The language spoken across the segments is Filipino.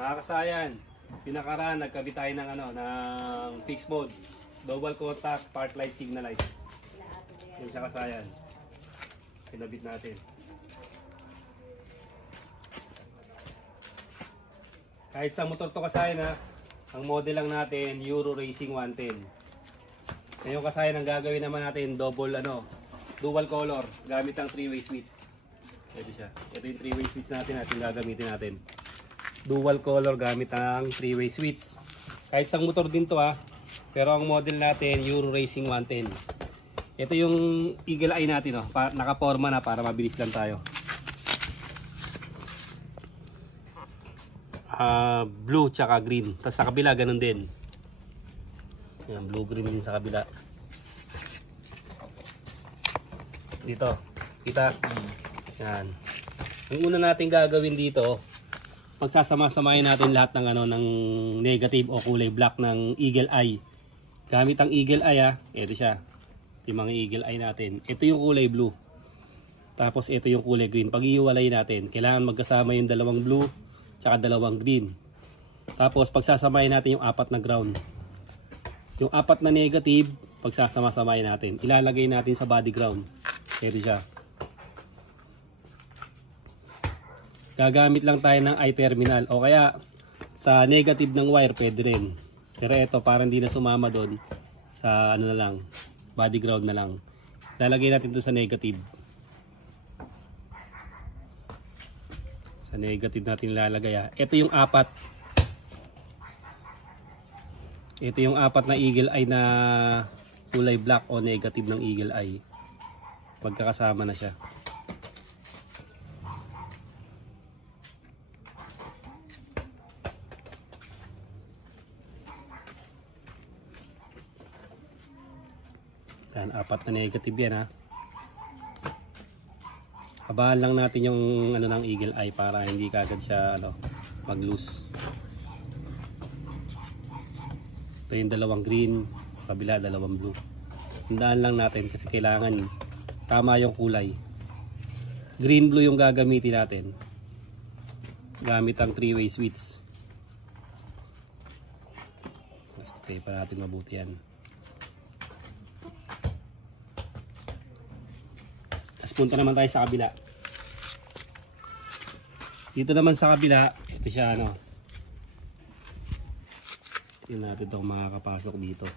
Kasayan, pinakaraan, nagkabit tayo ng, ng fixed mode. Double contact, part light, signal light. Yan siya kasayan. Pinabit natin. Kahit sa motor to kasayan ha, ang model lang natin, Euro Racing 110. Ngayon kasayan, ang gagawin naman natin, dual color, gamit ang 3-way switch. Ito siya. Ito yung 3-way switch natin gagamitin natin. Dual color gamit ang 3-way switch. Kahit isang motor din to ha, pero ang model natin, Euro Racing 110. Ito yung Eagle Eye natin, nakaporma na para mabilis lang tayo. Blue tsaka green. Tapos sa kabila ganun din. Yan, blue green din sa kabila. Dito, kita. Yan. Ang una natin gagawin dito, pagsasama-samahin natin lahat ng ng negative o kulay black ng Eagle Eye. Gamit ang Eagle Eye ito siya. Ito yung mga Eagle Eye natin. Ito yung kulay blue. Tapos ito yung kulay green. Pag-iwalay natin, kailangan magkasama yung dalawang blue tsaka dalawang green. Tapos pagsasamahin natin yung apat na ground. Yung apat na negative, pagsasama-samahin natin. Ilalagay natin sa body ground. Ito siya. Gagamit lang tayo ng I-terminal. O kaya sa negative ng wire pwede rin. Pero ito parang hindi na sumama doon. Sa na lang. Body ground na lang. Ilalagay natin ito sa negative. Sa negative natin lalagay Ito yung apat. Ito yung apat na Eagle Eye na kulay black o negative ng Eagle Eye. Magkakasama na siya. Yan, apat na negative yan Abahan lang natin yung ng Eagle Eye para hindi kagad siya mag-loose. Ito yung dalawang green, kabila dalawang blue. Tandaan lang natin kasi kailangan tama yung kulay. Green blue yung gagamitin natin. Gamit ang 3-way switch. Basta tape pa natin mabuti yan. Punta naman tayo sa kabila. Dito naman sa kabila, ito siya tingnan natin kung makakapasok dito.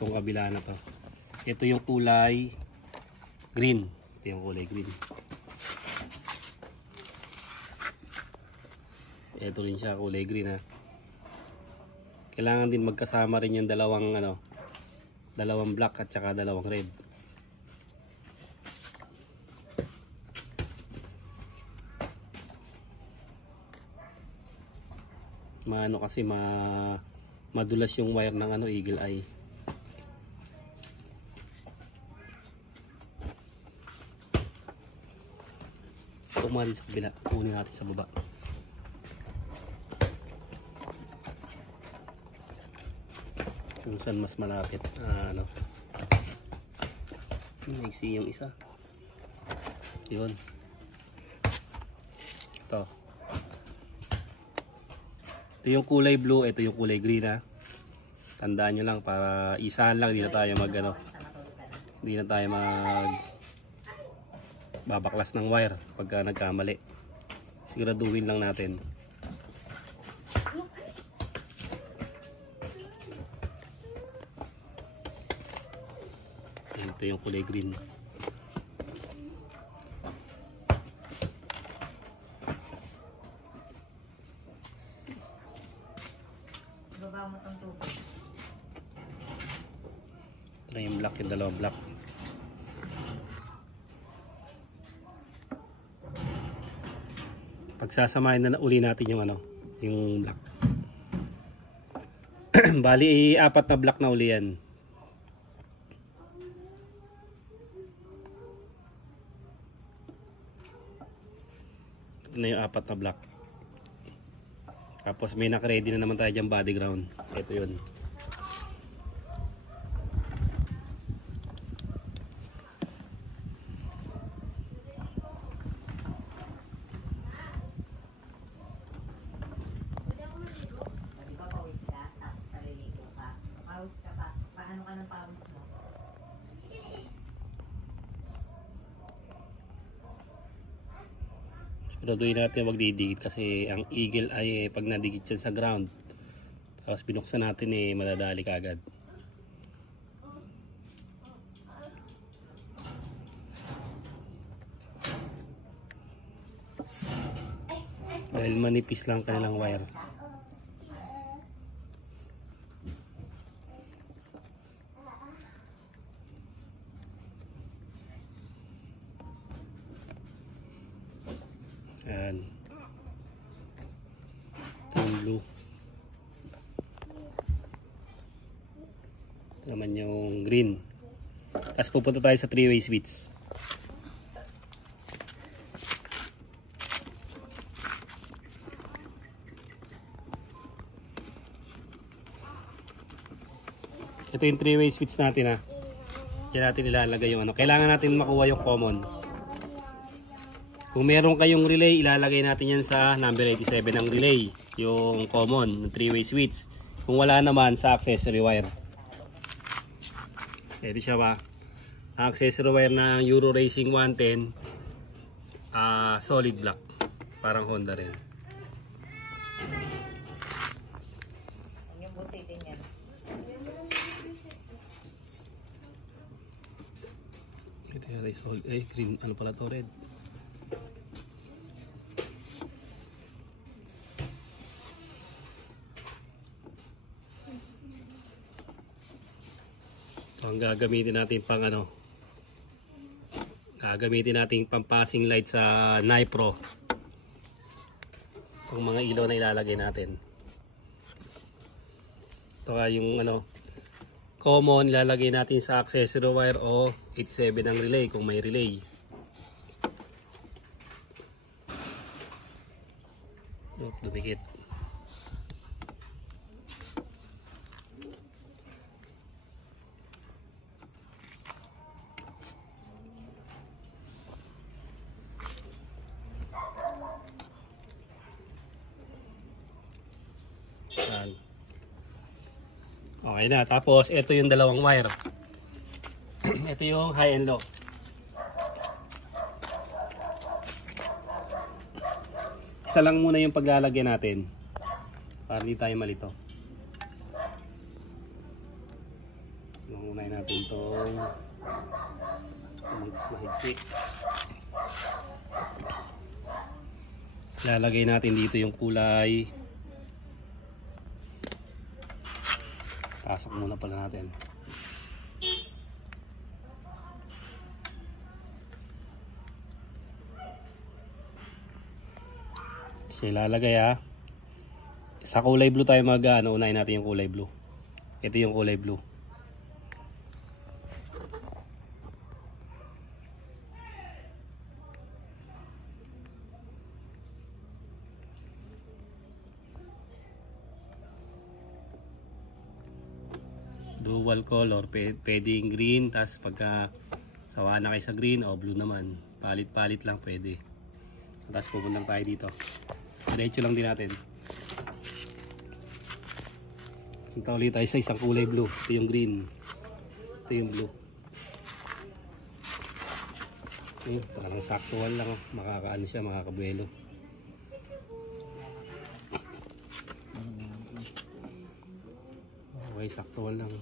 Itong kabila na to. Ito yung kulay green. Ito yung kulay green. Ito rin siya kulay green Kailangan din magkasama rin yung dalawang dalawang black at saka dalawang red. Kasi madulas yung wire ng Eagle Eye. Tumali sa kabila, kunin natin sa baba. Kung saan mas malapit naiksi yung isa yun ito yung kulay blue, ito yung kulay green tandaan nyo lang para isahan lang, hindi na tayo hindi na tayo babaklas ng wire pagka nagkamali. Siguraduhin lang natin. Ito yung kulay green. Baba mo tong tubig. Ito yung black, yung dalawang black. Pagsasamahin na uli natin yung yung black. Bali, apat na black na uli yan. Na yung apat na block. Tapos may naka-ready na naman tayo dyan body ground. Ito yun. Roduin natin magdidikit kasi ang eagle ay pag nadikit yan sa ground tapos binuksan natin madadali kagad. Dahil manipis lang kanilang wire. Ayan. Ito yung blue. Ito naman yung green. Tapos pupunta tayo sa 3-way switch. Ito yung 3-way switch natin ha. Diyan natin ilalagay yung ano. Kailangan natin makuha yung common. Kung meron kayong relay, ilalagay natin yan sa number 87 ng relay. Yung common, yung 3-way switch. Kung wala naman, sa accessory wire. Pwede siya ba? Ang accessory wire ng Euro Racing 110, solid black. Parang Honda rin. Yung busitin yan. Ito yung solid. Green. Ano pala to? Red. Ito ang gagamitin natin pang ano. Gagamitin natin pang passing light sa Nipro. Itong mga ilaw na ilalagay natin. Ito nga yung ano, common ilalagay natin sa accessory wire o 87 ng relay kung may relay. Dumikit. Okay na, tapos ito yung dalawang wire. Ito yung high and low. Isa lang muna yung paglalagyan natin para hindi tayo malito. Unahin natin itong mahigpit. Lalagay natin dito yung kulay. Pasok muna pala natin. Siya ilalagay ha. Sa kulay blue tayo unahin natin yung kulay blue. Ito yung kulay blue. Dual color, pwedeng green, tas pagka sawa na kayo sa green o blue naman, palit-palit lang pwede. Tapos pupunta tayo dito, diretso lang din natin. Punta ulit tayo sa isang kulay blue. Ito yung green, ito yung blue. Talagang saktuhan lang, makakaano siya, makakabuelo. Okay, saktuhan lang.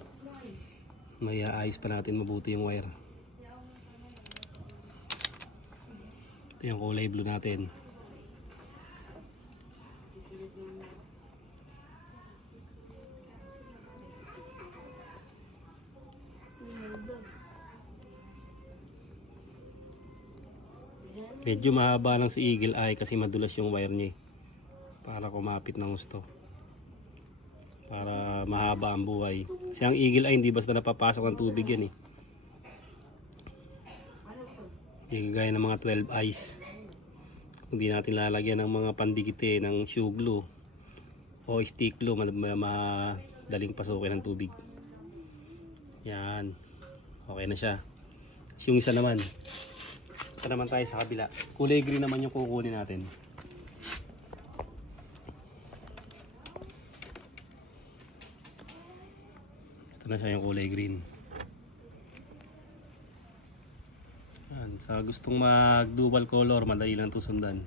May ayos pa natin mabuti yung wire. Ito yung kulay blue natin. Medyo mahaba lang si Eagle Eye kasi madulas yung wire niya para kumapit ng gusto. Para mahaba ang buhay. Kasi ang Eagle Eye hindi basta napapasok ng tubig yan Hindi gaya ng mga 12 eyes. Kung di natin lalagyan ng mga pandikit ng shoe glue o stick glue, madaling pasukin ng tubig. Yan. Okay na siya. Yung isa naman. Ito naman tayo sa kabila. Kulay green naman yung kukunin natin. Ito na siya yung kulay green. Yan. Sa gustong mag dual color, madali lang ito sundan.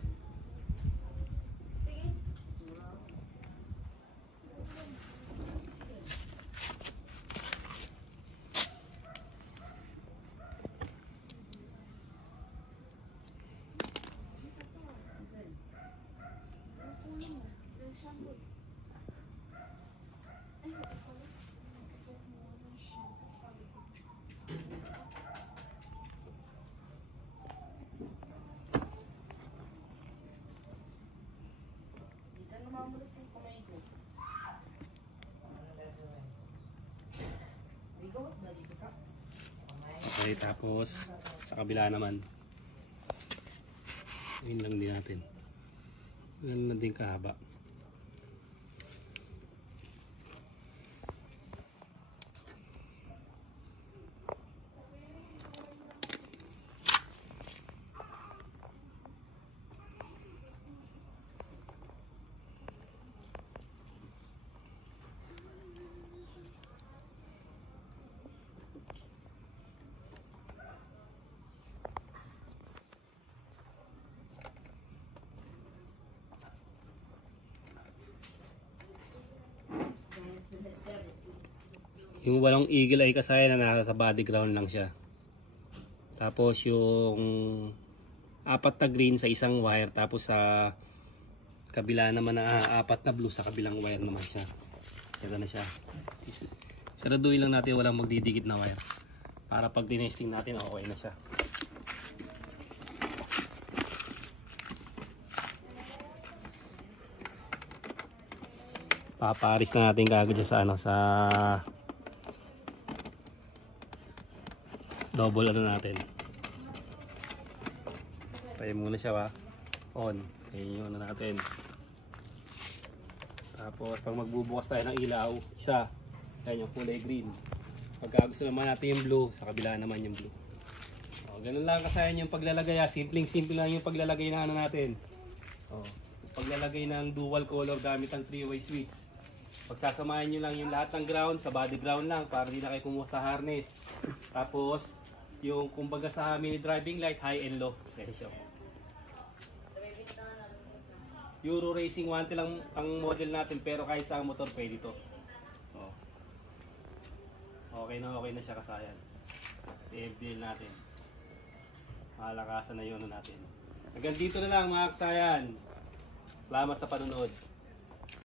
Okay, tapos sa kabila naman. Yun lang din natin. Ganun lang din kahaba. Yung walang eagle eye kasaya na nasa body ground lang siya. Tapos yung apat na green sa isang wire, tapos sa kabila naman na apat na blue sa kabilang wire naman siya. Ito na siya. Saraduin lang natin walang magdidikit na wire. Para pag tinesting natin okay na siya. Paparis na natin kagad siya sa ano, sa double ano natin. Tayo muna siya ba? On. Ayun yung ano natin. Tapos pag magbubukas tayo ng ilaw, isa. Yan yung kulay green. Pagka gusto naman natin yung blue, sa kabila naman yung blue. O, ganun lang kasayan yung paglalagay. Simpleng-simple lang yung paglalagay na ano natin. O, paglalagay ng dual color gamit ang 3-way switch. Pagsasamahin nyo lang yung lahat ng ground sa body ground lang para di na kayo kumuha sa harness. Tapos yung kumbaga sa mini driving light, high and low. Euro Racing 1 lang ang model natin, pero kahit sa motor pwede ito. Oh. Okay na siya kasayan. I-FDL natin. Malakasan na yun natin. Hanggang dito na lang mga kasayan. Salamat sa panonood.